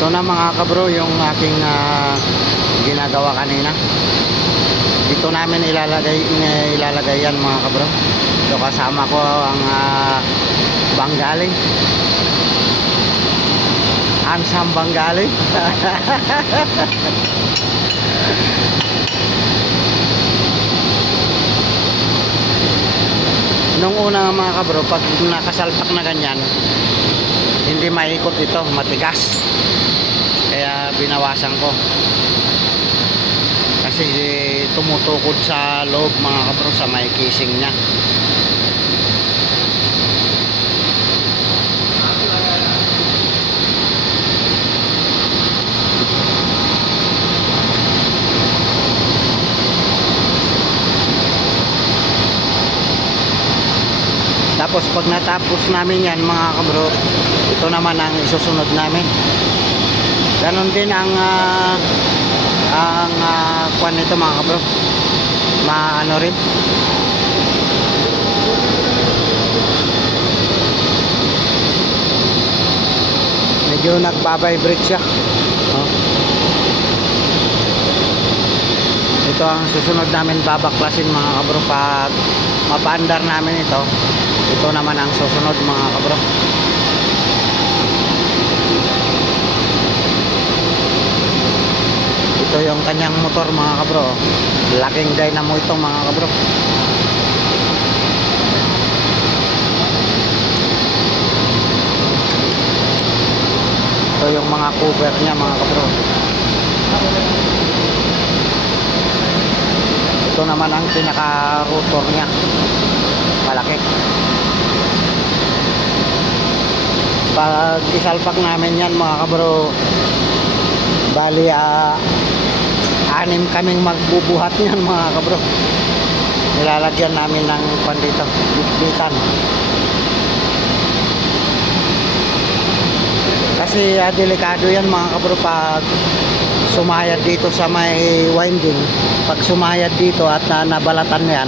Ito na mga kabro yung aking ginagawa kanina. Dito namin ilalagay yan mga kabro. Ito kasama ko ang Bengali. Ansam Bengali. Nung una mga kabro, pag nakasalpak na ganyan, hindi maikot ito, matigas. Kaya binawasan ko. Kasi tumutukod sa loob mga kabro, sa may casing niya. Tapos pag natapos namin yan mga kabro, ito naman ang isusunod namin. Ganon din ang kwan nito mga kabro, maano rin. Medyo nagbabibrate siya. Ito ang susunod namin babaklasin mga kabro. Pag mapaandar namin ito, ito naman ang susunod mga kabro. Ito yung kanyang motor mga kabro. Laking dynamo ito mga kabro. Ito yung mga cover niya mga kabro. Ito naman ang pinaka rotor niya, malaki. Pag isalpak namin yan mga kabro, bali 6 kaming magbubuhat niyan mga kabro. Nilalagyan namin ng pandito, bitbitan. Kasi delikado yan mga kabro pag sumayad dito sa may winding. Pag sumayad dito at nabalatan yan,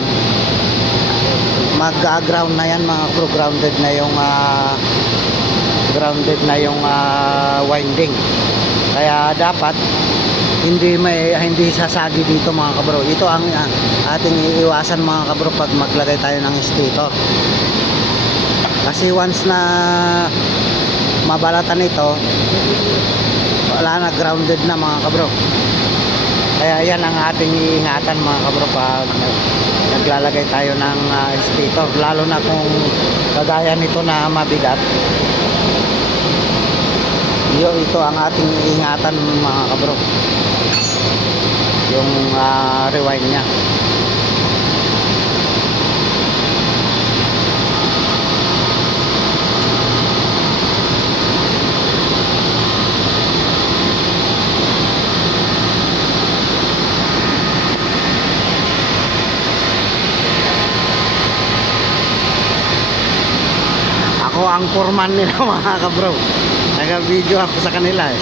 mag-ground na yan mga kabro. Grounded na yung winding. Kaya dapat hindi sasagi dito mga kabro. Ito ang ating iiwasan mga kabro pag maglagay tayo ng stator. Kasi once na mabalatan ito, wala na, grounded na mga kabro. Kaya yan ang ating iingatan mga kabro pag naglalagay tayo ng stator, lalo na kung kagaya nito na mabigat. Ito ang ating iingatan mga kabro, yung rewind nya. Ako ang foreman nila mga kabro. Nag-video ako sa kanila eh.